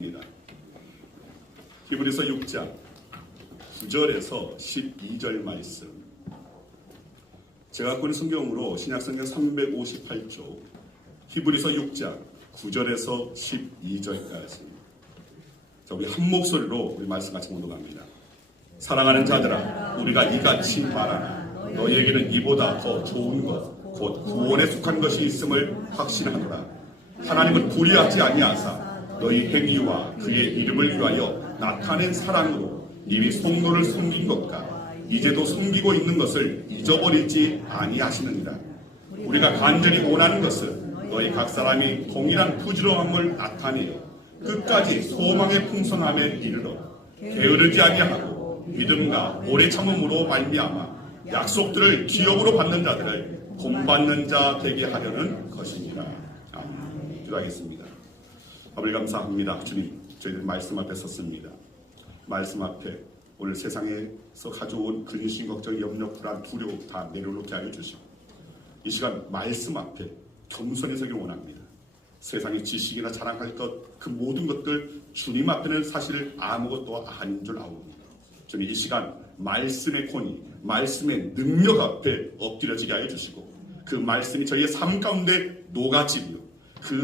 입니다. 히브리서 6장 9절에서 12절 말씀. 제가 갖고 있는 성경으로 신약성경 358쪽 히브리서 6장 9절에서 12절까지. 자, 우리 한 목소리로 우리 말씀 같이 묵상합니다. 사랑하는 자들아, 우리가 이같이 말하나 너희에게는 이보다 더 좋은 것, 곧 구원에 속한 것이 있음을 확신하노라. 하나님은 불의하지 아니하사 너희 행위와 그의 이름을 위하여 나타낸 사랑으로 이미 성도를 섬긴 것과 이제도 섬기고 있는 것을 잊어버리지 아니하시느니라. 우리가 간절히 원하는 것은 너희 각 사람이 동일한 부지런함을 나타내어 끝까지 소망의 풍성함에 이르러 게으르지 아니하고 믿음과 오래 참음으로 말미암아 약속들을 기업으로 받는 자들을 본받는 자 되게 하려는 것이니라. 아멘. 기도하겠습니다. 아버지 감사합니다. 주님, 저희들 말씀 앞에 섰습니다. 말씀 앞에 오늘 세상에서 가져온 근심, 걱정, 염려, 불안, 두려움 다 내려놓게 하여 주시고 이 시간 말씀 앞에 겸손히 서길 원합니다. 세상의 지식이나 자랑할 것 그 모든 것들 주님 앞에는 사실 아무것도 아닌 줄 아옵니다. 주님, 이 시간 말씀의 권위, 말씀의 능력 앞에 엎드려지게 하여 주시고 그 말씀이 저희의 삶 가운데 녹아지며 그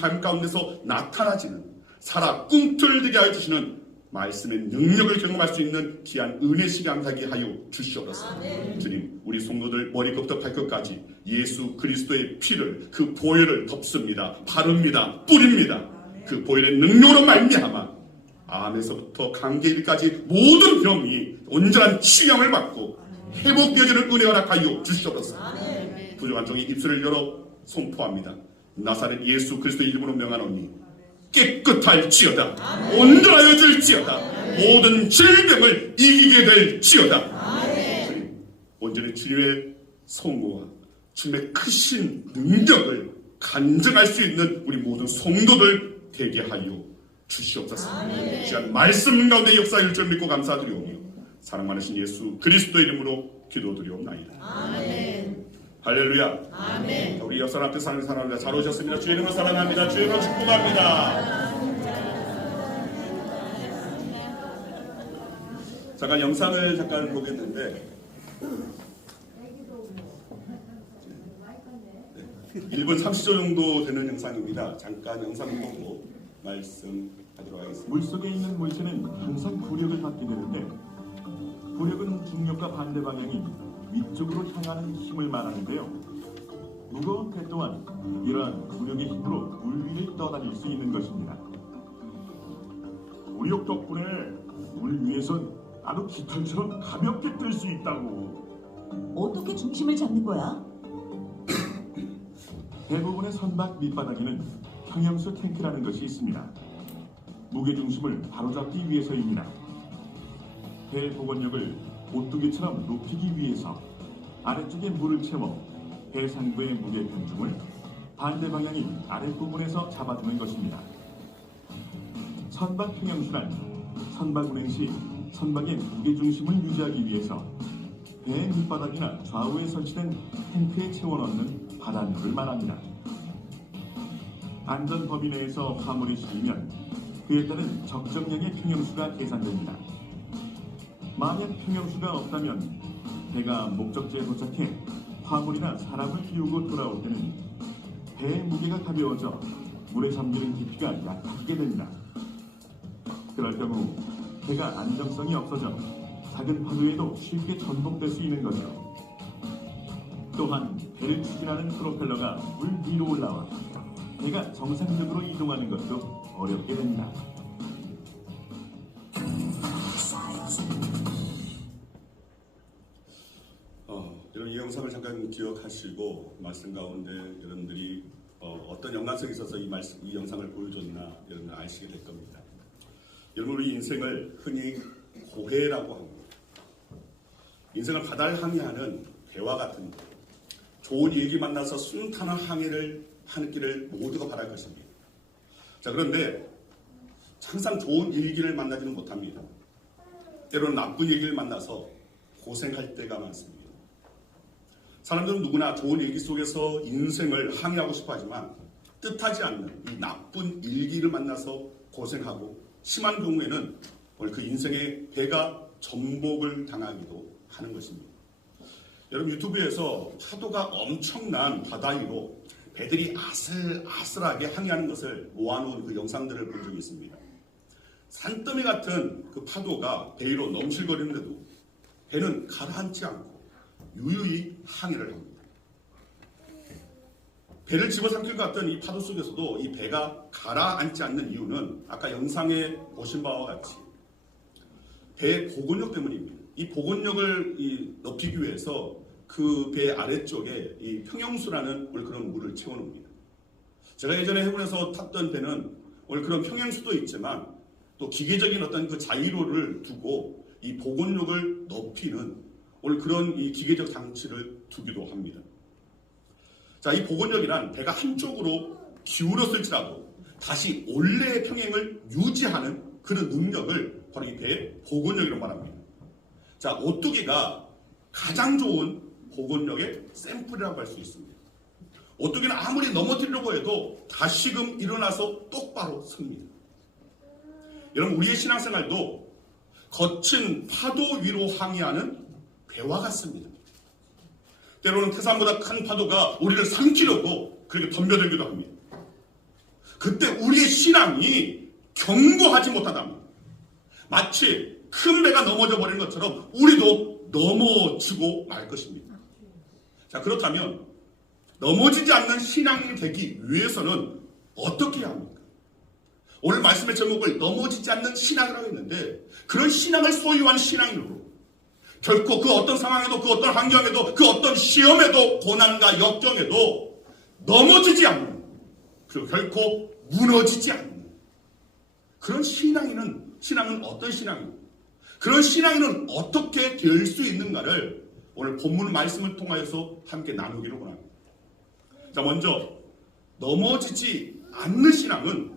삶 가운데서 나타나지는 살아 꿈틀대게 하여 주시는 말씀의 능력을 경험할 수 있는 귀한 은혜 시간 하게 하여 주시옵소서. 아멘. 주님, 우리 성도들 머리끝부터 발끝까지 예수 그리스도의 피를, 그 보혈을 덮습니다. 바릅니다. 뿌립니다. 아멘. 그 보혈의 능력으로 말미암아 암에서부터 강계일까지 모든 병이 온전한 치유함을 받고 회복되어지는 은혜 허락하여 주시옵소서. 아멘. 부족한 종이 입술을 열어 선포합니다. 나사렛 예수 그리스도의 이름으로 명하노니 깨끗할지어다. 온전하여 줄지어다. 모든 질병을 이기게 될지어다. 온전히 주님의 성모와 주님의 크신 능력을 간증할 수 있는 우리 모든 성도들 되게 하여 주시옵소서. 시간 말씀 가운데 역사일 줄 믿고 감사드리오며 사랑 많으신 예수 그리스도의 이름으로 기도드리옵나이다. 아멘. 할렐루야. 아멘. 우리 옆 사람 앞에 사는 사람입니다. 잘 오셨습니다. 주의 이름으로 사랑합니다. 주의 이름으로 축복합니다. 잠깐 영상을 잠깐 보겠는데 1분 30초 정도 되는 영상입니다. 잠깐 영상 보고 말씀하도록 하겠습니다. 물속에 있는 물체는 항상 부력을 받게 되는데 부력은 중력과 반대 방향이 위쪽으로 향하는 힘을 말하는데요. 무거운 배 또한 이러한 부력의 힘으로 물 위를 떠다닐 수 있는 것입니다. 부력 덕분에 물 위에선 나도 깃털처럼 가볍게 뜰 수 있다고. 어떻게 중심을 잡는 거야? 대부분의 선박 밑바닥에는 평형수 탱크라는 것이 있습니다. 무게중심을 바로잡기 위해서입니다. 배 복원력을 오뚜기처럼 높이기 위해서 아래쪽에 물을 채워 해상부의 무게 편중을 반대 방향인 아랫부분에서 잡아주는 것입니다. 선박 평형수란 선박 운행 시 선박의 무게중심을 유지하기 위해서 배 밑바닥이나 좌우에 설치된 탱크에 채워넣는 바닷물을 말합니다. 안전 범위 내에서 화물이 실리면 그에 따른 적정량의 평형수가 계산됩니다. 만약 평형수가 없다면 배가 목적지에 도착해 화물이나 사람을 띄우고 돌아올 때는 배의 무게가 가벼워져 물에 잠기는 깊이가 약해지게 됩니다. 그럴 경우 배가 안정성이 없어져 작은 파도에도 쉽게 전복될 수 있는 거죠. 또한 배를 추진하는 프로펠러가 물 위로 올라와 배가 정상적으로 이동하는 것도 어렵게 됩니다. 여러분, 이 영상을 잠깐 기억하시고 말씀 가운데 여러분들이 어떤 연관성이 있어서 이 영상을 보여줬나 여러분 아시게 될 겁니다. 여러분, 우리 인생을 흔히 고해라고 합니다. 인생을 바다를 항해하는 배와 같은 것. 좋은 일기 만나서 순탄한 항해를 하는 길을 모두가 바랄 것입니다. 자, 그런데 항상 좋은 일기를 만나지는 못합니다. 때로는 나쁜 일기를 만나서 고생할 때가 많습니다. 사람들은 누구나 좋은 일기 속에서 인생을 항해하고 싶어 하지만 뜻하지 않는 이 나쁜 일기를 만나서 고생하고 심한 경우에는 오늘 그 인생의 배가 전복을 당하기도 하는 것입니다. 여러분 유튜브에서 파도가 엄청난 바다 위로 배들이 아슬아슬하게 항해하는 것을 모아놓은 그 영상들을 본 적이 있습니다. 산더미 같은 그 파도가 배 위로 넘실거리는데도 배는 가라앉지 않고 유유히 항해를 합니다. 배를 집어삼킬 것 같던 이 파도 속에서도 이 배가 가라앉지 않는 이유는 아까 영상에 보신 바와 같이 배의 복원력 때문입니다. 이 복원력을 높이기 위해서 그 배 아래쪽에 이 평형수라는 오늘 그런 물을 채워놓습니다. 제가 예전에 해군에서 탔던 배는 오늘 그런 평형수도 있지만 또 기계적인 어떤 그 자위로를 두고 이 복원력을 높이는 오늘 그런 이 기계적 장치를 두기도 합니다. 자, 이 복원력이란 배가 한쪽으로 기울었을지라도 다시 원래의 평행을 유지하는 그런 능력을 바로 이 배의 복원력이라고 말합니다. 자, 오뚜기가 가장 좋은 복원력의 샘플이라고 할 수 있습니다. 오뚜기는 아무리 넘어뜨리려고 해도 다시금 일어나서 똑바로 섭니다. 여러분 우리의 신앙생활도 거친 파도 위로 항해하는 배와 같습니다. 때로는 태산보다 큰 파도가 우리를 삼키려고 그렇게 덤벼들기도 합니다. 그때 우리의 신앙이 견고하지 못하답니다. 마치 큰 배가 넘어져 버리는 것처럼 우리도 넘어지고 말 것입니다. 자, 그렇다면 넘어지지 않는 신앙이 되기 위해서는 어떻게 해야 합니까? 오늘 말씀의 제목을 넘어지지 않는 신앙이라고 했는데 그런 신앙을 소유한 신앙인으로 결코 그 어떤 상황에도 그 어떤 환경에도 그 어떤 시험에도 고난과 역경에도 넘어지지 않는 그리고 결코 무너지지 않는 그런 신앙은 어떤 신앙입니까? 그런 신앙인은 어떻게 될 수 있는가를 오늘 본문 말씀을 통하여서 함께 나누기를 원합니다. 자, 먼저 넘어지지 않는 신앙은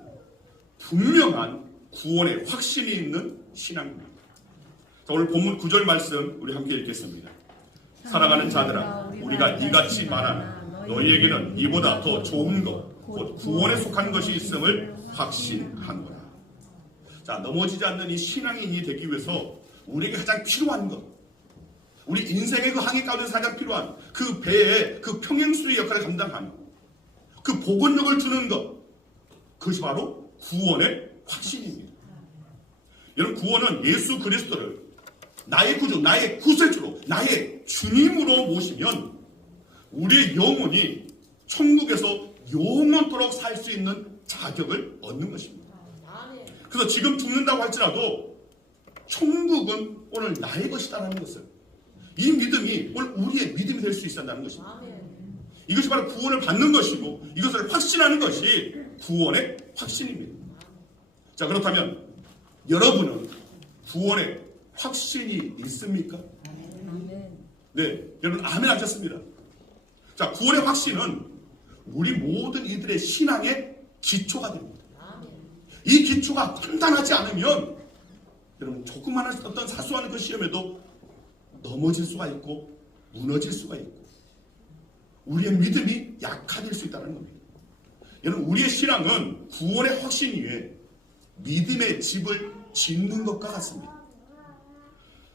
분명한 구원의 확신이 있는 신앙입니다. 자, 오늘 본문 9절 말씀 우리 함께 읽겠습니다. 사랑하는 자들아 우리가 이같이 말하나 너희에게는 이보다 더 좋은 것 곧 구원에 속한 것이 있음을 확신하노라. 자, 넘어지지 않는 이 신앙인이 되기 위해서 우리에게 가장 필요한 것, 우리 인생의 그 항해 가운데서 가장 필요한 그 배의 그 평행수의 역할을 감당하는 그 복원력을 주는 것, 그것이 바로 구원의 확신입니다. 여러분 구원은 예수 그리스도를 나의 구주, 나의 구세주로, 나의 주님으로 모시면 우리의 영혼이 천국에서 영원토록 살 수 있는 자격을 얻는 것입니다. 그래서 지금 죽는다고 할지라도 천국은 오늘 나의 것이다라는 것을, 이 믿음이 오늘 우리의 믿음이 될 수 있다는 것입니다. 이것이 바로 구원을 받는 것이고 이것을 확신하는 것이 구원의 확신입니다. 자, 그렇다면 여러분은 구원의 확신이 있습니까? 네, 여러분 아멘 하셨습니다. 자, 구원의 확신은 우리 모든 이들의 신앙의 기초가 됩니다. 이 기초가 단단하지 않으면 여러분 조그마한 어떤 사소한 그 시험에도 넘어질 수가 있고 무너질 수가 있고 우리의 믿음이 약화될 수 있다는 겁니다. 여러분 우리의 신앙은 구원의 확신 위에 믿음의 집을 짓는 것과 같습니다.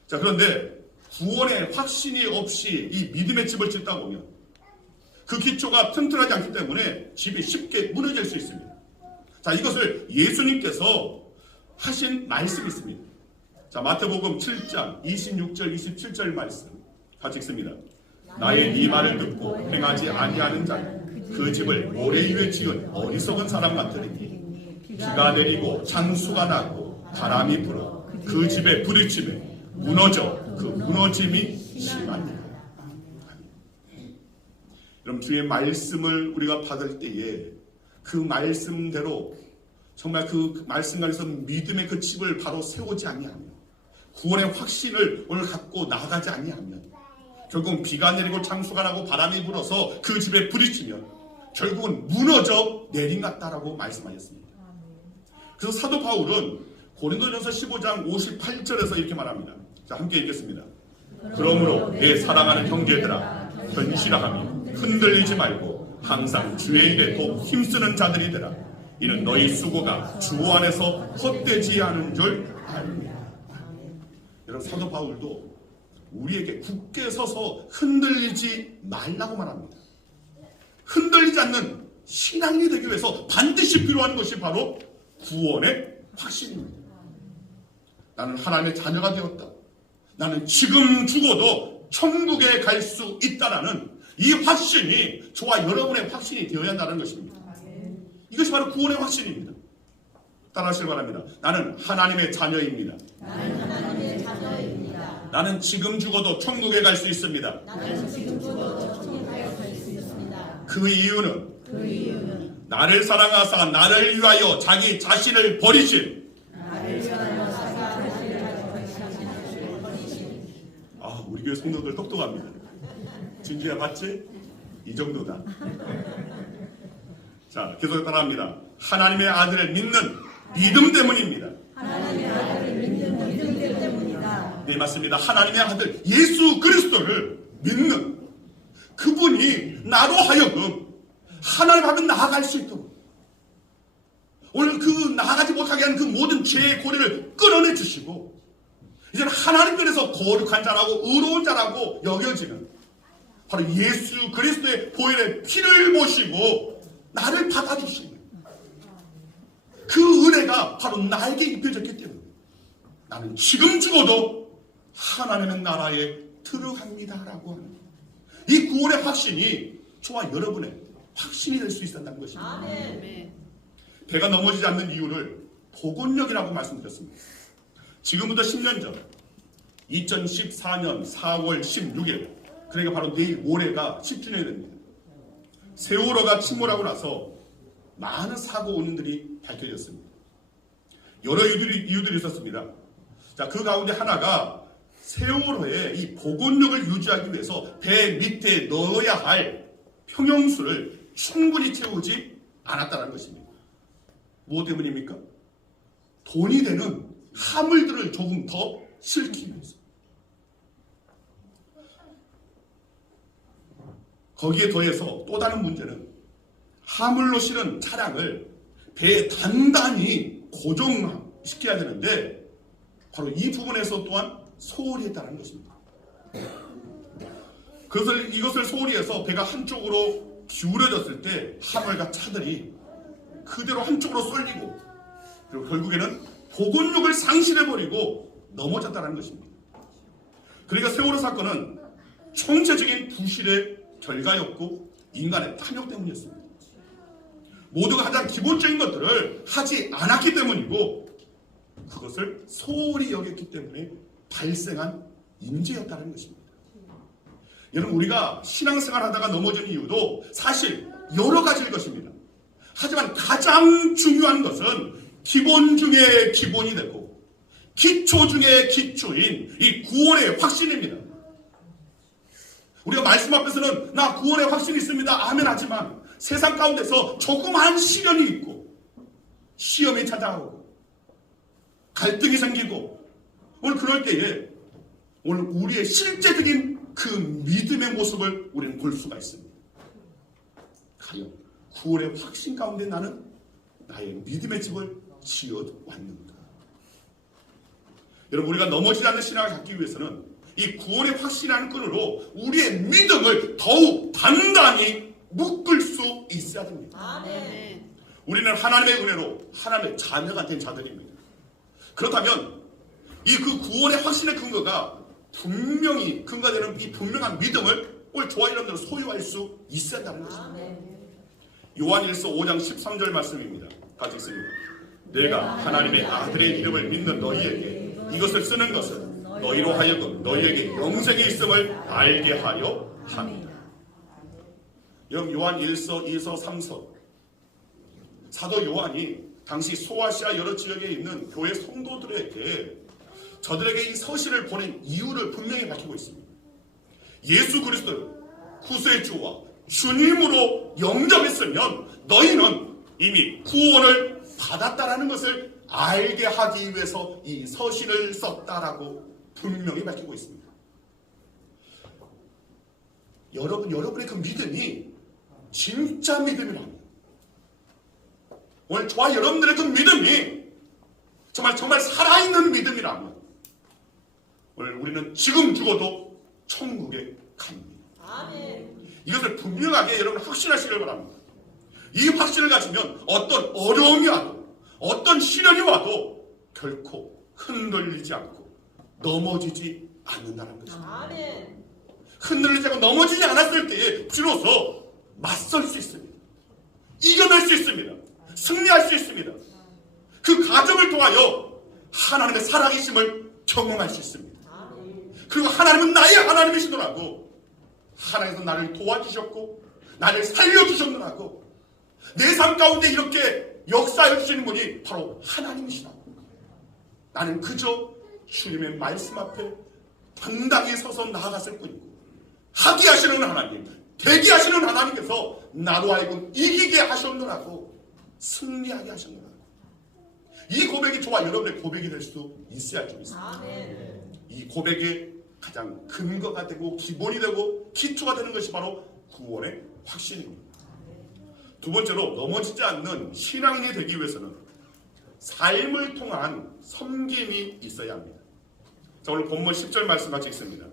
자, 그런데 구원의 확신이 없이 이 믿음의 집을 짓다 보면 그 기초가 튼튼하지 않기 때문에 집이 쉽게 무너질 수 있습니다. 자, 이것을 예수님께서 하신 말씀이 있습니다. 자, 마태복음 7장 26절 27절 말씀 같이 읽습니다. 나의 이 말을 듣고 행하지 아니하는 자는 그 집을 모래 위에 지은 어리석은 사람 같으니 비가 내리고 장수가 나고 바람이 불어 그 집에 부딪히매 무너져 그 무너짐이 심하니라. 여러분 주의 말씀을 우리가 받을 때에 그 말씀대로 정말 그 말씀 안에서 믿음의 그 집을 바로 세우지 아니하면 구원의 확신을 오늘 갖고 나가지 아니하면 결국은 비가 내리고 창수가 나고 바람이 불어서 그 집에 부딪히면 결국은 무너져 내린 같다라고 말씀하셨습니다. 그래서 사도 바울은 고린도전서 15장 58절에서 이렇게 말합니다. 자, 함께 읽겠습니다. 그러므로 내 사랑하는 형제들아 견실하며 흔들리지 말고 항상 주의 일에 더 힘쓰는 자들이 되라. 이는 너희 수고가 주 안에서 헛되지 않은 줄 압니다. 여러분, 사도 바울도 우리에게 굳게 서서 흔들리지 말라고 말합니다. 흔들리지 않는 신앙이 되기 위해서 반드시 필요한 것이 바로 구원의 확신입니다. 나는 하나님의 자녀가 되었다. 나는 지금 죽어도 천국에 갈 수 있다라는 이 확신이 저와 여러분의 확신이 되어야 한다는 것입니다. 이것이 바로 구원의 확신입니다. 따라하시기 바랍니다. 나는 하나님의 자녀입니다. 나는 하나님의 자녀입니다. 나는 지금 죽어도 천국에 갈 수 있습니다. 나는 지금 죽어도 천국에 갈 수 있습니다. 그 이유는 나를 사랑하사 나를 위하여 자기 자신을 버리신 우리 교회 성도들 똑똑합니다. 진주야 봤지? 이 정도다. 자, 계속 따라합니다. 하나님의 아들을 믿는 믿음 때문입니다. 하나님의 아들을 믿는 믿음 때문이다. 네, 맞습니다. 하나님의 아들 예수 그리스도를 믿는 그분이 나로 하여금 하나님 앞에 나아갈 수 있도록 오늘 그 나아가지 못하게 하는 그 모든 죄의 고리를 끌어내 주시고 이제는 하나님 편에서 거룩한 자라고 의로운 자라고 여겨지는 바로 예수 그리스도의 보혈의 피를 보시고 나를 받아주시는 그 은혜가 바로 나에게 입혀졌기 때문에 나는 지금 죽어도 하나님의 나라에 들어갑니다라고 하는 이 구원의 확신이 저와 여러분의 확신이 될 수 있었다는 것입니다. 아멘. 배가 넘어지지 않는 이유를 복원력이라고 말씀드렸습니다. 지금부터 10년 전 2014년 4월 16일 그러니까 바로 내일 모레가 10주년이 됩니다. 세월호가 침몰하고 나서 많은 사고 원인들이 밝혀졌습니다. 여러 이유들이 있었습니다. 자, 그 가운데 하나가 세월호의 이 복원력을 유지하기 위해서 배 밑에 넣어야 할 평형수를 충분히 채우지 않았다는 것입니다. 무엇 때문입니까? 돈이 되는 화물들을 조금 더 실기 위해서. 거기에 더해서 또 다른 문제는 화물로 실은 차량을 배에 단단히 고정시켜야 되는데 바로 이 부분에서 또한 소홀히 했다는 것입니다. 이것을 소홀히 해서 배가 한쪽으로 기울어졌을 때 화물과 차들이 그대로 한쪽으로 쏠리고 그리고 결국에는 복원력을 상실해버리고 넘어졌다는 것입니다. 그러니까 세월호 사건은 총체적인 부실의 결과였고 인간의 탐욕 때문이었습니다. 모두가 가장 기본적인 것들을 하지 않았기 때문이고 그것을 소홀히 여겼기 때문에 발생한 인재였다는 것입니다. 여러분, 우리가 신앙생활 하다가 넘어진 이유도 사실 여러 가지일 것입니다. 하지만 가장 중요한 것은 기본 중에 기본이 되고 기초 중에 기초인 이 구원의 확신입니다. 우리가 말씀 앞에서는 나 구원의 확신이 있습니다. 아멘 하지만 세상 가운데서 조그마한 시련이 있고 시험이 찾아오고 갈등이 생기고 오늘 그럴 때에 오늘 우리의 실제적인 그 믿음의 모습을 우리는 볼 수가 있습니다. 과연 구원의 확신 가운데 나는 나의 믿음의 집을 지어왔는가? 여러분, 우리가 넘어지지 않는 신앙을 갖기 위해서는 이 구원의 확신이라는 끈으로 우리의 믿음을 더욱 단단히 묶을 수 있어야 됩니다. 아멘. 우리는 하나님의 은혜로 하나님의 자녀가 된 자들입니다. 그렇다면 이 그 구원의 확신의 근거가 분명히 근거되는 이 분명한 믿음을 오늘 저와 여러분들은 소유할 수 있어야 한다는 것입니다. 요한일서 5장 13절 말씀입니다. 같이 읽습니다. 내가 하나님의 아들의 이름을 믿는 너희에게 이것을 쓰는 것은 너희로 하여금 너희에게 영생이 있음을 알게 하려 합니다. 여러분, 요한 1서, 2서, 3서 사도 요한이 당시 소아시아 여러 지역에 있는 교회 성도들에게 저들에게 이 서신을 보낸 이유를 분명히 밝히고 있습니다. 예수 그리스도를 구세주와 주님으로 영접했으면 너희는 이미 구원을 받았다라는 것을 알게 하기 위해서 이 서신을 썼다라고 분명히 밝히고 있습니다. 여러분의 그 믿음이 진짜 믿음이랍니다. 오늘 저와 여러분들의 그 믿음이 정말 살아있는 믿음이라면 오늘 우리는 지금 죽어도 천국에 갑니다. 아멘. 이것을 분명하게 여러분 확신하시길 바랍니다. 이 확신을 가지면 어떤 어려움이 와도 어떤 시련이 와도 결코 흔들리지 않고 넘어지지 않는다는 것입니다. 아멘. 흔들리지 않고 넘어지지 않았을 때에 비로소 맞설 수 있습니다. 이겨낼 수 있습니다. 승리할 수 있습니다. 그 과정을 통하여 하나님의 살아계심을 경험할 수 있습니다. 그리고 하나님은 나의 하나님이시더라고. 하나님께서 나를 도와주셨고 나를 살려주셨더라고. 내 삶 가운데 이렇게 역사해 주시는 분이 바로 하나님이시라고. 나는 그저 주님의 말씀 앞에 당당히 서서 나아갔을 뿐이고 하게 하시는 하나님, 되게 하시는 하나님께서 나로 하여금 이기게 하셨노라고, 승리하게 하셨노라고. 이 고백이 저와 여러분의 고백이 될 수 있어야 좀 있습니다. 아멘. 이 고백의 가장 근거가 되고 기본이 되고 기초가 되는 것이 바로 구원의 확신입니다. 두 번째로 넘어지지 않는 신앙인이 되기 위해서는 삶을 통한 섬김이 있어야 합니다. 자, 오늘 본문 10절 말씀 같이 읽습니다.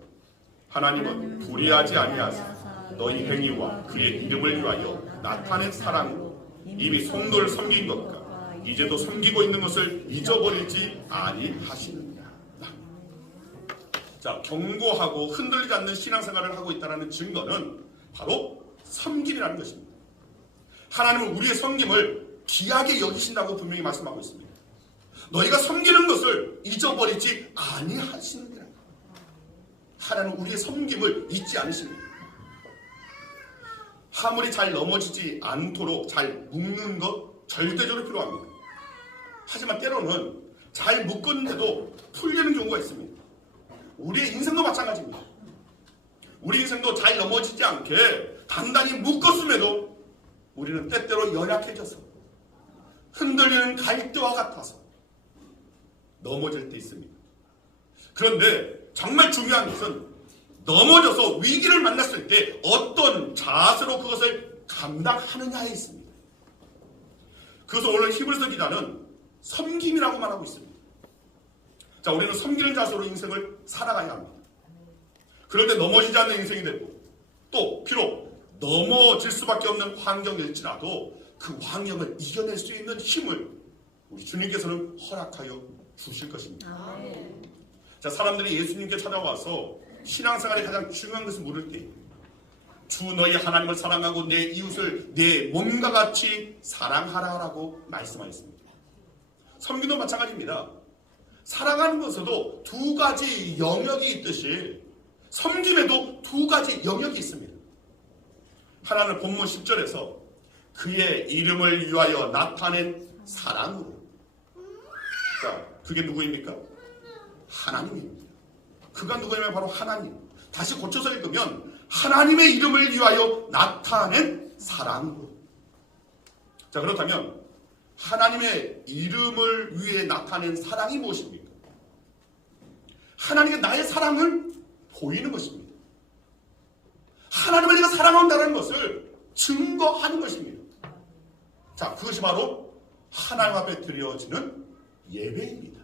하나님은 불의하지 아니하사 너희 행위와 그의 이름을 위하여 나타낸 사랑으로 이미 성도를 섬긴 것과 이제도 섬기고 있는 것을 잊어버리지 아니하시느니라. 자, 견고하고 흔들리지 않는 신앙생활을 하고 있다는 증거는 바로 섬김이라는 것입니다. 하나님은 우리의 섬김을 귀하게 여기신다고 분명히 말씀하고 있습니다. 너희가 섬기는 것을 잊어버리지 아니하시느니라. 하나님은 우리의 섬김을 잊지 않으십니다. 화물이 잘 넘어지지 않도록 잘 묶는 것 절대적으로 필요합니다. 하지만 때로는 잘 묶었는데도 풀리는 경우가 있습니다. 우리의 인생도 마찬가지입니다. 우리 인생도 잘 넘어지지 않게 단단히 묶었음에도 우리는 때때로 연약해져서 흔들리는 갈대와 같아서 넘어질 때 있습니다. 그런데 정말 중요한 것은 넘어져서 위기를 만났을 때 어떤 자세로 그것을 감당하느냐에 있습니다. 그래서 오늘 히브리서 기자는 섬김이라고 말하고 있습니다. 자, 우리는 섬기는 자세로 인생을 살아가야 합니다. 그럴 때 넘어지지 않는 인생이 되고 또 비록 넘어질 수밖에 없는 환경일지라도 그 환경을 이겨낼 수 있는 힘을 우리 주님께서는 허락하여 주실 것입니다. 아멘. 자, 사람들이 예수님께 찾아와서 신앙생활의 가장 중요한 것을 물을 때 주 너희 하나님을 사랑하고 내 이웃을 내 몸과 같이 사랑하라라고 말씀하셨습니다. 섬기도 마찬가지입니다. 사랑하는 것에도 두 가지 영역이 있듯이 섬김에도 두 가지 영역이 있습니다. 하나는 본문 10절에서 그의 이름을 위하여 나타낸 사랑으로. 자, 그게 누구입니까? 하나님입니다. 그가 누구냐면 바로 하나님. 다시 고쳐서 읽으면 하나님의 이름을 위하여 나타낸 사랑으로. 자, 그렇다면 하나님의 이름을 위해 나타낸 사랑이 무엇입니까? 하나님의 나의 사랑을 보이는 것입니다. 하나님을 내가 사랑한다는 것을 증거하는 것입니다. 자, 그것이 바로 하나님 앞에 드려지는 예배입니다.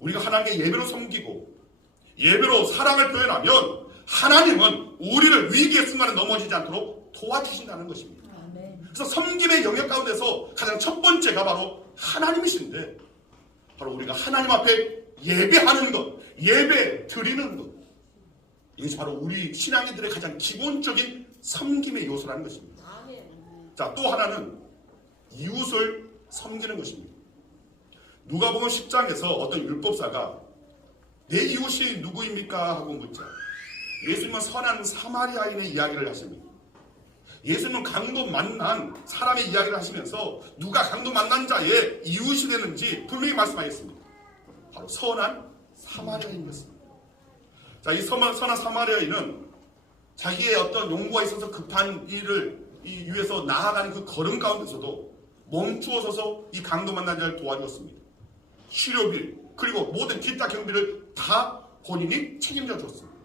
우리가 하나님께 예배로 섬기고 예배로 사랑을 표현하면 하나님은 우리를 위기의 순간에 넘어지지 않도록 도와주신다는 것입니다. 그래서 섬김의 영역 가운데서 가장 첫 번째가 바로 하나님이신데, 바로 우리가 하나님 앞에 예배하는 것, 예배 드리는 것, 이것이 바로 우리 신앙인들의 가장 기본적인 섬김의 요소라는 것입니다. 자, 또 하나는 이웃을 섬기는 것입니다. 누가복음 10장에서 어떤 율법사가 내 이웃이 누구입니까? 하고 묻자 예수님은 선한 사마리아인의 이야기를 하십니다. 예수님은 강도 만난 사람의 이야기를 하시면서 누가 강도 만난 자의 이웃이 되는지 분명히 말씀하셨습니다. 바로 선한 사마리아인이었습니다. 자, 이 선한 사마리아인은 자기의 어떤 용구가 있어서 급한 일을 위해서 나아가는 그 걸음 가운데서도 멈추어 서서 이 강도 만난 자를 도와주었습니다. 치료비 그리고 모든 기타 경비를 다 본인이 책임져 줬습니다.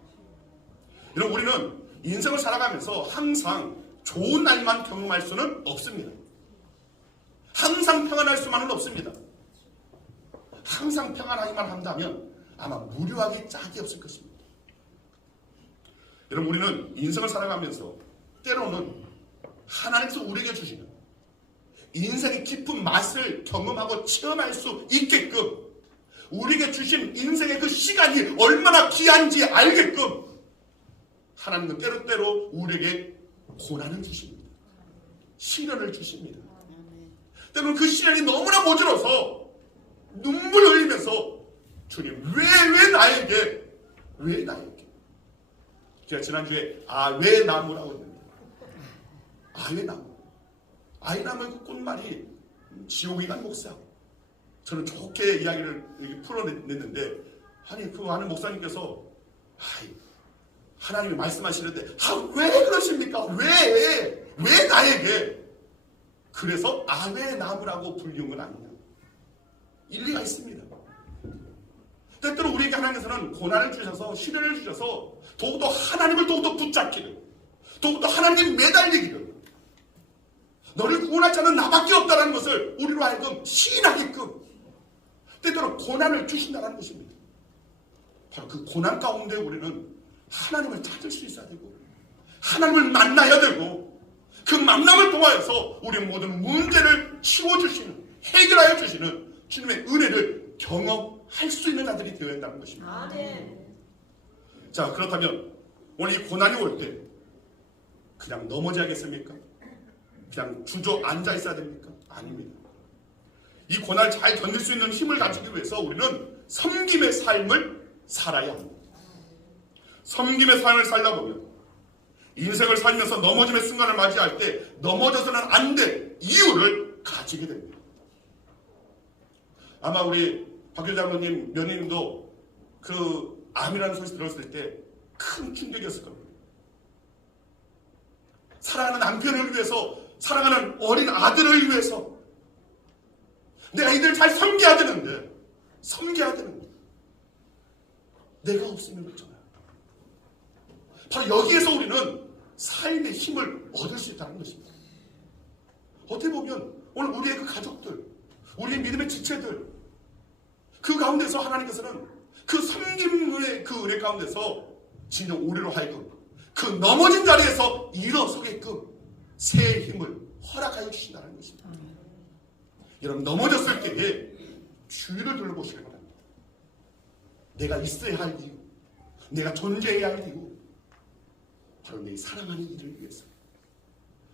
여러분, 우리는 인생을 살아가면서 항상 좋은 날만 경험할 수는 없습니다. 항상 평안할 수만은 없습니다. 항상 평안하기만 한다면 아마 무료하게 짝이 없을 것입니다. 여러분, 우리는 인생을 살아가면서 때로는 하나님께서 우리에게 주시는 인생의 깊은 맛을 경험하고 체험할 수 있게끔 우리에게 주신 인생의 그 시간이 얼마나 귀한지 알게끔 하나님은 때로때로 우리에게 고난을 주십니다. 시련을 주십니다. 때로는 그 시련이 너무나 모자라서 눈물 흘리면서 주님 왜 나에게 제가 지난주에 아외나무라고 했는데 아외나무의 그 꽃말이 지옥이 간 목사, 저는 좋게 이야기를 이렇게 풀어냈는데 아니 그 아는 목사님께서 하나님이 말씀하시는데 왜 그러십니까? 왜 나에게? 그래서 아외나무라고 불리운 건 아니냐. 일리가 있습니다. 때때로 우리에게 하나님께서는 고난을 주셔서 시련을 주셔서 더욱더 하나님을 더욱더 붙잡기를, 더욱더 하나님 매달리기를, 너를 구원할 자는 나밖에 없다는 것을 우리로 하여금 시인하게끔 때때로 고난을 주신다는 것입니다. 바로 그 고난 가운데 우리는 하나님을 찾을 수 있어야 되고 하나님을 만나야 되고 그 만남을 통하여서 우리의 모든 문제를 치워주시는, 해결하여 주시는 주님의 은혜를 경험할 수 있는 자들이 되어야 한다는 것입니다. 자, 그렇다면 오늘 이 고난이 올 때 그냥 넘어져야겠습니까? 그냥 주저앉아 있어야 됩니까? 아닙니다. 이 고난을 잘 견딜 수 있는 힘을 가지기 위해서 우리는 섬김의 삶을 살아야 합니다. 섬김의 삶을 살다 보면 인생을 살면서 넘어짐의 순간을 맞이할 때 넘어져서는 안 될 이유를 가지게 됩니다. 아마 우리 박효 장로님, 며느님도 그 암이라는 소식 들었을 때 큰 충격이었을 겁니다. 사랑하는 남편을 위해서, 사랑하는 어린 아들을 위해서 내 아이들을 잘 섬겨야 되는데 내가 없으면 그렇잖아요. 바로 여기에서 우리는 삶의 힘을 얻을 수 있다는 것입니다. 어떻게 보면 오늘 우리의 그 가족들, 우리의 믿음의 지체들, 그 가운데서 하나님께서는 그 섬김의 그 은혜 가운데서 진정 우리로 하여금 그 넘어진 자리에서 일어서게끔 새 힘을 허락하여 주신다는 것입니다. 여러분, 넘어졌을 때에 주위를 둘러보시기 바랍니다. 내가 있어야 할 이유, 내가 존재해야 할 이유, 바로 내 사랑하는 이들을 위해서,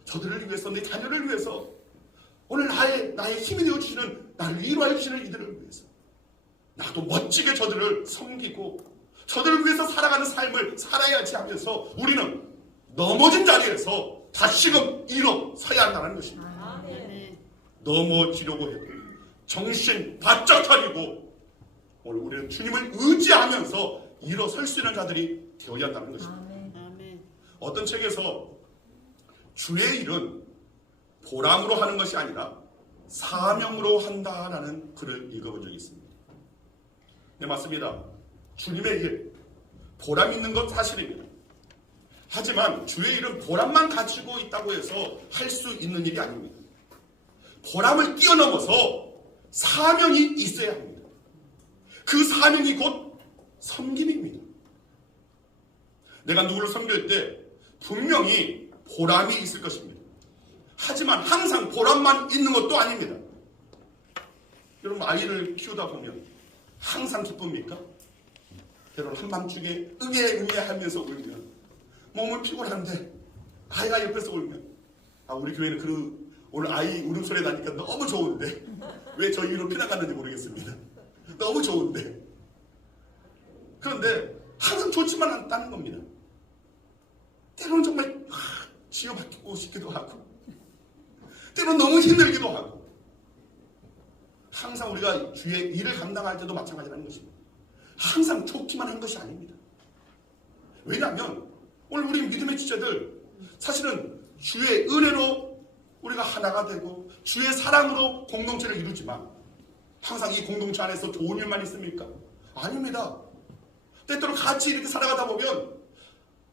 저들을 위해서, 내 자녀를 위해서, 오늘 나의 힘이 되어주시는, 나를 위로하여 주시는 이들을 위해서 나도 멋지게 저들을 섬기고 저들을 위해서 살아가는 삶을 살아야지 하면서 우리는 넘어진 자리에서 다시금 일어서야 한다는 것입니다. 넘어지려고 해도 정신 바짝 차리고 오늘 우리는 주님을 의지하면서 일어설 수 있는 자들이 되어야 한다는 것입니다. 어떤 책에서 주의 일은 보람으로 하는 것이 아니라 사명으로 한다라는 글을 읽어본 적이 있습니다. 네, 맞습니다. 주님의 일, 보람 있는 것 사실입니다. 하지만 주의 일은 보람만 가지고 있다고 해서 할 수 있는 일이 아닙니다. 보람을 뛰어넘어서 사명이 있어야 합니다. 그 사명이 곧 섬김입니다. 내가 누구를 섬길 때 분명히 보람이 있을 것입니다. 하지만 항상 보람만 있는 것도 아닙니다. 여러분, 아이를 키우다 보면 항상 기쁩니까? 때로는 한밤중에 응애 하면서 울면, 몸은 피곤한데 아이가 옆에서 울면, 우리 교회는 오늘 아이 울음소리 나니까 너무 좋은데 왜 저 이후로 피나갔는지 모르겠습니다. 너무 좋은데. 그런데 항상 좋지만 않다는 겁니다. 때로는 정말 지어받고 싶기도 하고, 때로는 너무 힘들기도 하고, 항상 우리가 주의 일을 감당할 때도 마찬가지라는 것입니다. 항상 좋기만 한 것이 아닙니다. 왜냐하면 오늘 우리 믿음의 지체들 사실은 주의 은혜로 우리가 하나가 되고 주의 사랑으로 공동체를 이루지만 항상 이 공동체 안에서 좋은 일만 있습니까? 아닙니다. 때때로 같이 이렇게 살아가다 보면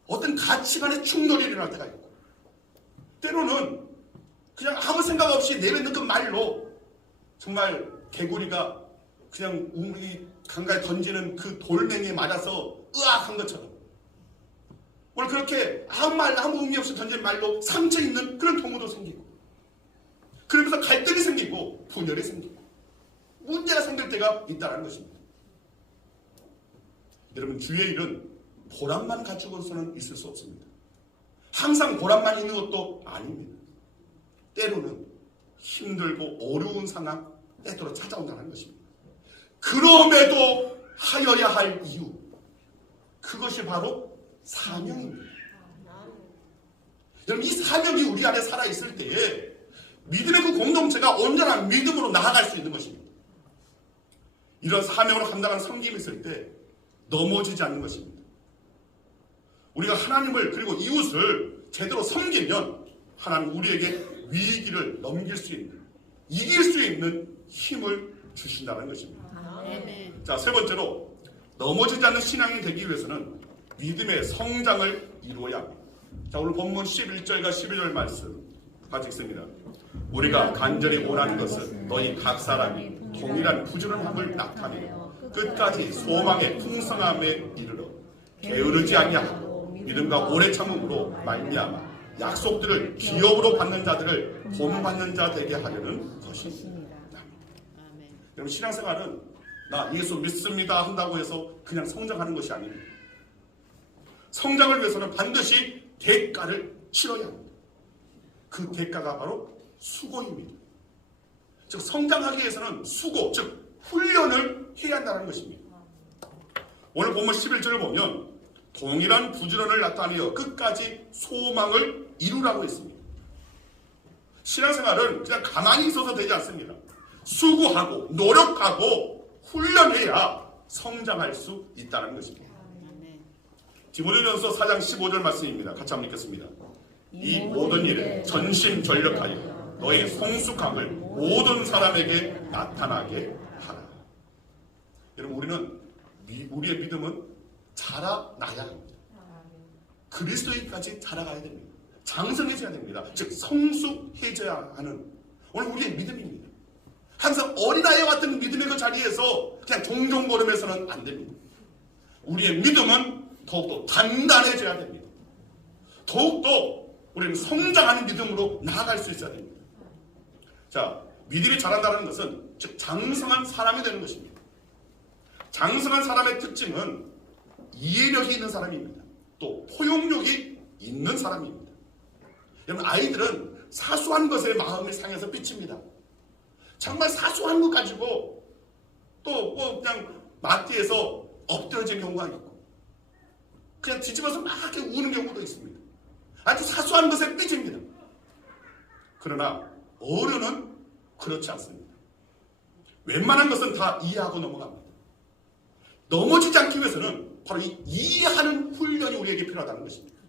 어떤 가치관의 충돌이 일어날 때가 있고, 때로는 그냥 아무 생각 없이 내뱉는 그 말로 정말 개구리가 그냥 우리 강가에 던지는 그 돌멩이에 맞아서 으악한 것처럼 오늘 그렇게 아무 의미 없이 던진 말로 상처 입는 그런 경우도 생기고 그러면서 갈등이 생기고 분열이 생기고 문제가 생길 때가 있다는 것입니다. 여러분 주의 일은 보람만 가지고서는 있을 수 없습니다. 항상 보람만 있는 것도 아닙니다. 때로는 힘들고 어려운 상황 때때로 찾아온다는 것입니다. 그럼에도 하여야 할 이유 그것이 바로 사명입니다. 여러분 이 사명이 우리 안에 살아있을 때에 믿음의 그 공동체가 온전한 믿음으로 나아갈 수 있는 것입니다. 이런 사명을 감당하는 섬김이 있을 때 넘어지지 않는 것입니다. 우리가 하나님을 그리고 이웃을 제대로 섬기면 하나님 우리에게 위기를 넘길 수 있는 이길 수 있는 힘을 주신다는 것입니다. 자, 세 번째로 넘어지지 않는 신앙이 되기 위해서는 믿음의 성장을 이루어야 합니다. 자, 오늘 본문 11절과 12절 말씀 같이 읽습니다. 우리가 간절히 원하는 것은 너희 각 사람이 동일한 부지런함을 나타내어 끝까지 소망의 풍성함에 이르러 게으르지 아니하고 믿음과 오래 참음으로 말미암아 약속들을 기업으로 받는 자들을 본받는 자 되게 하려는 것입니다. 여러분 신앙생활은 나 예수 믿습니다 한다고 해서 그냥 성장하는 것이 아닙니다. 성장을 위해서는 반드시 대가를 치러야 합니다. 그 대가가 바로 수고입니다. 즉 성장하기 위해서는 수고, 즉 훈련을 해야 한다는 것입니다. 오늘 본문 11절을 보면 동일한 부지런을 나타내어 끝까지 소망을 이루라고 했습니다. 신앙생활은 그냥 가만히 있어서 되지 않습니다. 수고하고 노력하고 훈련해야 성장할 수 있다는 것입니다. 디모데전서 4장 15절 말씀입니다. 같이 한번 읽겠습니다. 이 모든 일에 전심전력하여 너의 성숙함을 모든 사람에게 나타나게 하라. 여러분 우리의 믿음은 자라나야 합니다. 그리스도인까지 자라가야 됩니다. 장성해져야 됩니다. 즉 성숙해져야 하는 오늘 우리의 믿음입니다. 항상 어린아이와 같은 믿음의 그 자리에서 그냥 종종걸음해서는 안 됩니다. 우리의 믿음은 더욱더 단단해져야 됩니다. 더욱더 우리는 성장하는 믿음으로 나아갈 수 있어야 됩니다. 자, 믿음이 자란다는 것은 즉 장성한 사람이 되는 것입니다. 장성한 사람의 특징은 이해력이 있는 사람입니다. 또 포용력이 있는 사람입니다. 여러분 아이들은 사소한 것에 마음이 상해서 삐칩니다. 정말 사소한 것 가지고 또 뭐 그냥 마트에서 엎드러진 경우가 있고 그냥 뒤집어서 막 이렇게 우는 경우도 있습니다. 아주 사소한 것에 삐집니다. 그러나 어른은 그렇지 않습니다. 웬만한 것은 다 이해하고 넘어갑니다. 넘어지지 않기 위해서는 바로 이 이해하는 훈련이 우리에게 필요하다는 것입니다.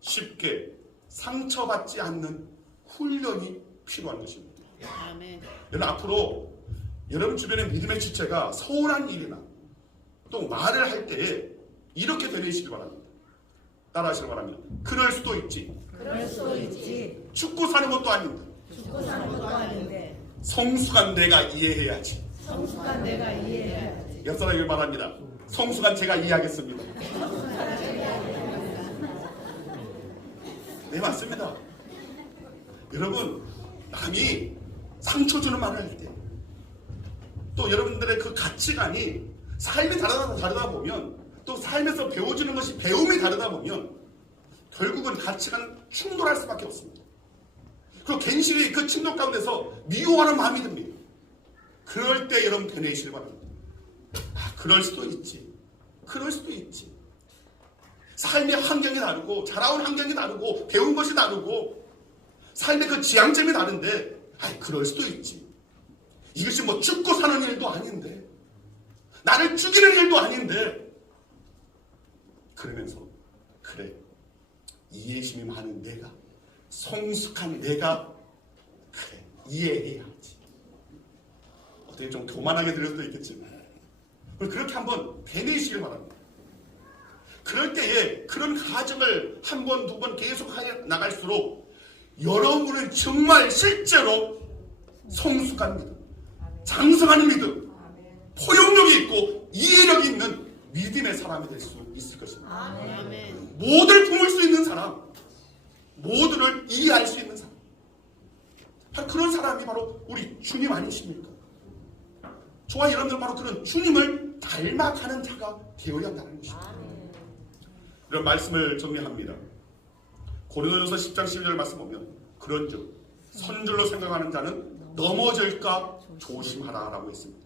쉽게 상처받지 않는 훈련이 필요한 것입니다. 여러분 앞으로 여러분 주변의 믿음의 지체가 서운한 일이나 또 말을 할 때에 이렇게 되내시길 바랍니다. 따라하시길 바랍니다. 그럴 수도 있지. 그럴 수도 있지. 죽고 사는 것도 아닌데. 죽고 사는 것도 아닌데. 성숙한 내가 이해해야지. 성숙한 내가 이해해야지. 옆사람에게 말합니다. 성숙한 제가 이해하겠습니다. 네, 맞습니다. 여러분, 남이 상처 주는 말을 할 때, 또 여러분들의 그 가치관이 삶이 다르다 보면, 또 삶에서 배워주는 것이 배움이 다르다 보면, 결국은 가치관 충돌할 수밖에 없습니다. 그리고 괜시리 그 충돌 가운데서 미워하는 마음이 듭니다. 그럴 때 여러분 되뇌시길 바랍니다. 아, 그럴 수도 있지. 그럴 수도 있지. 삶의 환경이 다르고 자라온 환경이 다르고 배운 것이 다르고 삶의 그 지향점이 다른데 그럴 수도 있지. 이것이 뭐 죽고 사는 일도 아닌데 나를 죽이는 일도 아닌데 그러면서 그래 이해심이 많은 내가 성숙한 내가 그래 이해해야지. 어떻게 좀 교만하게 들릴 수도 있겠지만 그렇게 한번 되뇌시길 바랍니다. 그럴 때에 그런 가정을 한 번, 두 번 계속 나갈수록 여러분은 정말 실제로 성숙한 믿음, 장성한 믿음, 포용력이 있고 이해력이 있는 믿음의 사람이 될 수 있을 것입니다. 모두를 품을 수 있는 사람, 모두를 이해할 수 있는 사람, 바로 그런 사람이 바로 우리 주님 아니십니까? 저와 여러분들 바로 그런 주님을 닮아가는 자가 되어야 한다는 것입니다. 이런 말씀을 정리합니다. 고린도전서 10장 11절 말씀 보면 그런즉 선줄로 생각하는 자는 넘어질까 조심하라라고 했습니다.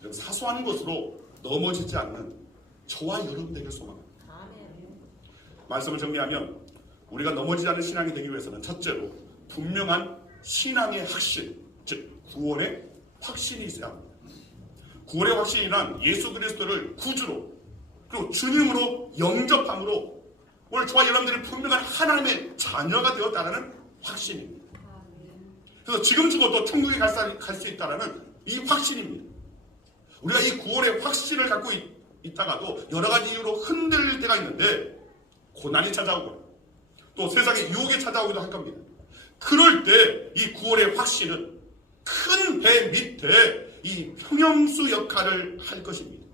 이런 사소한 것으로 넘어지지 않는 저와 여러분 되길 소망합니다. 말씀을 정리하면 우리가 넘어지지 않는 신앙이 되기 위해서는 첫째로 분명한 신앙의 확신, 즉 구원의 확신이 있어야 합니다. 구원의 확신이란 예수 그리스도를 구주로 그리고 주님으로 영접함으로 오늘 저와 여러분들이 분명한 하나님의 자녀가 되었다는 확신입니다. 그래서 지금 죽어도 천국에 갈 수 있다는 이 확신입니다. 우리가 이 구원의 확신을 갖고 있다가도 여러 가지 이유로 흔들릴 때가 있는데 고난이 찾아오고 또 세상의 유혹이 찾아오기도 할 겁니다. 그럴 때 이 구원의 확신은 큰 배 밑에 이 평형수 역할을 할 것입니다.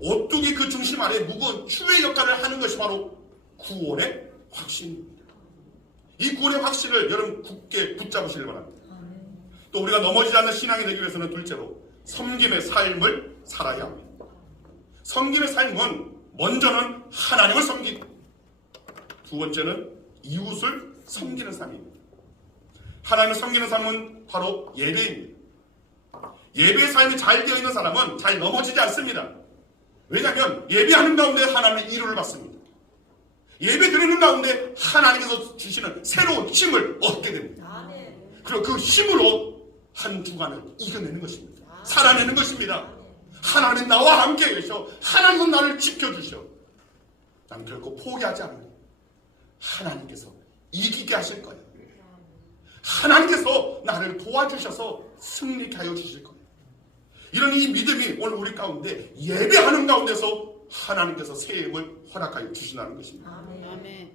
오뚜기 그 중심 아래 무거운 추의 역할을 하는 것이 바로 구원의 확신입니다. 이 구원의 확신을 여러분 굳게 붙잡으시길 바랍니다. 또 우리가 넘어지지 않는 신앙이 되기 위해서는 둘째로 섬김의 삶을 살아야 합니다. 섬김의 삶은 먼저는 하나님을 섬기고 두 번째는 이웃을 섬기는 삶입니다. 하나님을 섬기는 삶은 바로 예배입니다. 예배의 삶이 잘 되어 있는 사람은 잘 넘어지지 않습니다. 왜냐하면 예배하는 가운데 하나님의 이루를 받습니다. 예배 드리는 가운데 하나님께서 주시는 새로운 힘을 얻게 됩니다. 그리고 그 힘으로 한 주간을 이겨내는 것입니다. 살아내는 것입니다. 하나님 나와 함께 계셔. 하나님은 나를 지켜주셔. 난 결코 포기하지 않으니 하나님께서 이기게 하실 거예요. 하나님께서 나를 도와주셔서 승리케 하여 주실 거예요. 이런 이 믿음이 오늘 우리 가운데 예배하는 가운데서 하나님께서 새 힘을 허락하여 주시라는 것입니다. 아멘.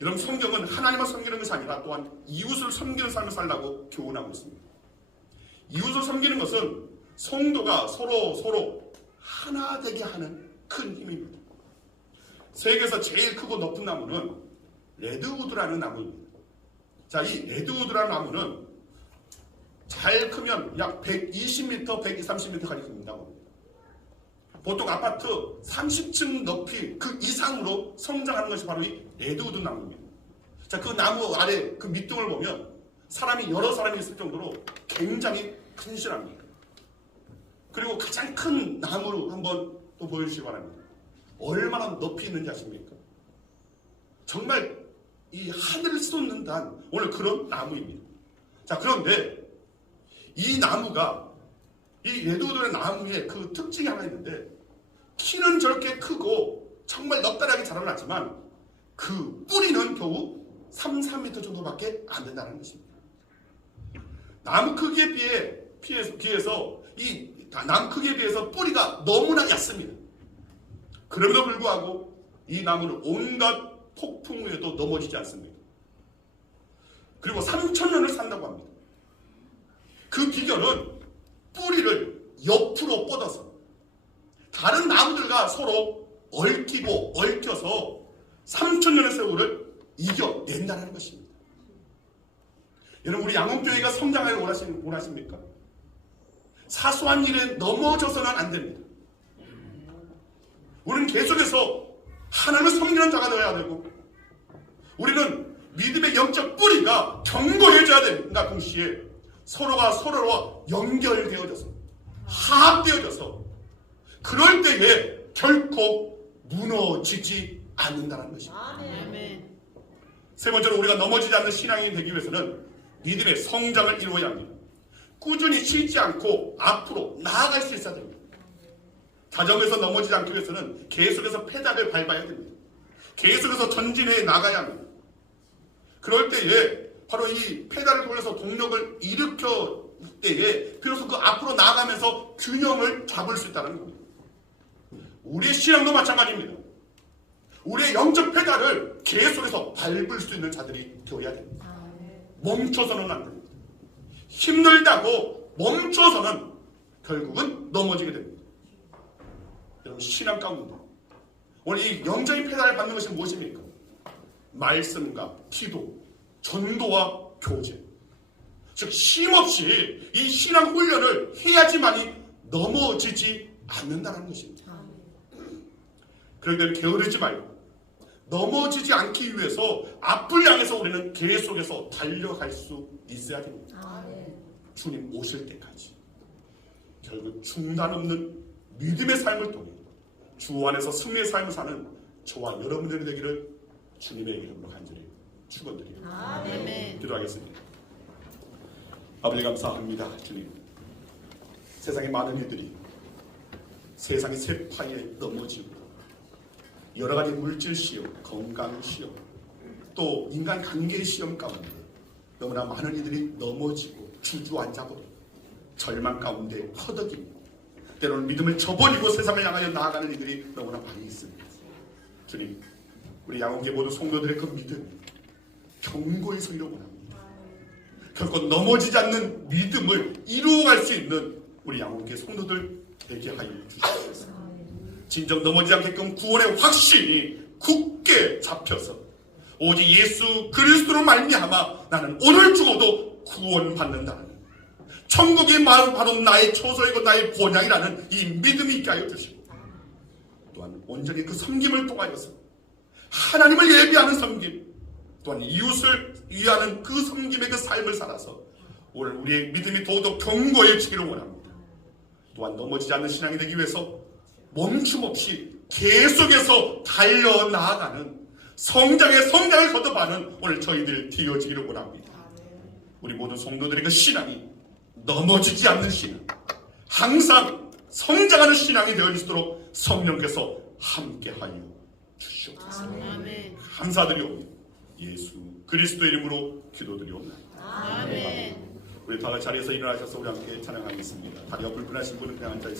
여러분 성경은 하나님을 섬기는 것이 아니라 또한 이웃을 섬기는 삶을 살라고 교훈하고 있습니다. 이웃을 섬기는 것은 성도가 서로 하나 되게 하는 큰 힘입니다. 세계에서 제일 크고 높은 나무는 레드우드라는 나무입니다. 자, 이 레드우드라는 나무는 잘 크면 약 120m, 130m까지 큽니다. 보통 아파트 30층 높이 그 이상으로 성장하는 것이 바로 이 레드우드 나무입니다. 자, 그 나무 아래 그 밑둥을 보면 여러 사람이 있을 정도로 굉장히 큰실합니다. 그리고 가장 큰 나무로 한번 또 보여주시기 바랍니다. 얼마나 높이 있는지 아십니까? 정말 이 하늘을 쏟는 단 오늘 그런 나무입니다. 자, 그런데 이 나무가 이 레드우드의 나무의 그 특징이 하나 있는데 키는 저렇게 크고 정말 넉다랗게 자라났지만 그 뿌리는 겨우 3m 정도밖에 안 된다는 것입니다. 나무 크기에 비해서 이 나무 크기에 비해서 뿌리가 너무나 얕습니다. 그럼에도 불구하고 이 나무는 온갖 폭풍우에도 넘어지지 않습니다. 그리고 3000년을 산다고 합니다. 그 비결은 뿌리를 옆으로 뻗어서 다른 나무들과 서로 얽혀서 3000년의 세월을 이겨낸다는 것입니다. 여러분 우리 양원교회가 성장하길 원하십니까? 사소한 일에 넘어져서는 안 됩니다. 우리는 계속해서 하나님을 섬기는 자가 되어야 되고 우리는 믿음의 영적 뿌리가 견고해져야 된다. 동시에 서로가 서로와 연결되어져서 화합되어져서 그럴 때에 결코 무너지지 않는다는 것입니다. 아멘. 세 번째로 우리가 넘어지지 않는 신앙이 되기 위해서는 믿음의 성장을 이루어야 합니다. 꾸준히 쉬지 않고 앞으로 나아갈 수 있어야 됩니다. 자전거에서 넘어지지 않기 위해서는 계속해서 페달을 밟아야 됩니다. 계속해서 전진해 나가야 합니다. 그럴 때에 바로 이 페달을 돌려서 동력을 일으켜 때에 비로소 그 앞으로 나아가면서 균형을 잡을 수 있다는 겁니다. 우리의 신앙도 마찬가지입니다. 우리의 영적 페달을 계속해서 밟을 수 있는 자들이 되어야 됩니다. 멈춰서는 안 됩니다. 힘들다고 멈춰서는 결국은 넘어지게 됩니다. 여러분, 신앙 가운데 오늘 이 영적인 페달을 밟는 것이 무엇입니까? 말씀과 기도, 전도와 교제. 즉 쉼없이 이 신앙 훈련을 해야지만이 넘어지지 않는다는 것입니다. 그렇기 때문에 게으르지 말고 넘어지지 않기 위해서 앞을 향해서 우리는 계속해서 달려갈 수 있어야 됩니다. 주님 오실 때까지 결국 중단 없는 믿음의 삶을 통해 주 안에서 승리의 삶을 사는 저와 여러분들이 되기를 주님의 이름으로 간절히 축원드립니다. 기도하겠습니다. 아버지 감사합니다. 주님, 세상의 많은 이들이 세상의 세파에 넘어지고 여러 가지 물질 시험, 건강 시험, 또 인간 관계의 시험 가운데 너무나 많은 이들이 넘어지고 주저앉아버리고 절망 가운데 허덕이고 때로는 믿음을 저버리고 세상을 향하여 나아가는 이들이 너무나 많이 있습니다. 주님, 우리 양원계 모든 성도들의 그 믿음 견고히 서기를 원합니다. 결코 넘어지지 않는 믿음을 이루어갈 수 있는 우리 양원계 성도들 되게 하여 주시옵소서. 진정 넘어지지 않게끔 구원의 확신이 굳게 잡혀서 오직 예수 그리스도로 말미암아 나는 오늘 죽어도 구원받는다는 천국이 바로 나의 처소이고 나의 본향이라는 이 믿음이 있게 하여 주시고, 또한 온전히 그 섬김을 통하여서 하나님을 예비하는 섬김, 또한 이웃을 위하는 그 섬김의 그 삶을 살아서 오늘 우리의 믿음이 더욱 견고해지기를 원합니다. 또한 넘어지지 않는 신앙이 되기 위해서 멈춤 없이 계속해서 달려나가는 성장의 성장을 거듭하는 오늘 저희들 되어지기를 원합니다. 우리 모든 성도들의 그 신앙이 넘어지지 않는 신앙, 항상 성장하는 신앙이 되어 있도록 성령께서 함께하여 주시옵소서. 감사드리옵니다. 예수 그리스도 이름으로 기도드리옵나이다. 아멘. 우리 다 같이 자리에서 일어나셔서 우리 함께 찬양하겠습니다. 다리가 불편하신 분은 그냥 앉아있습니다.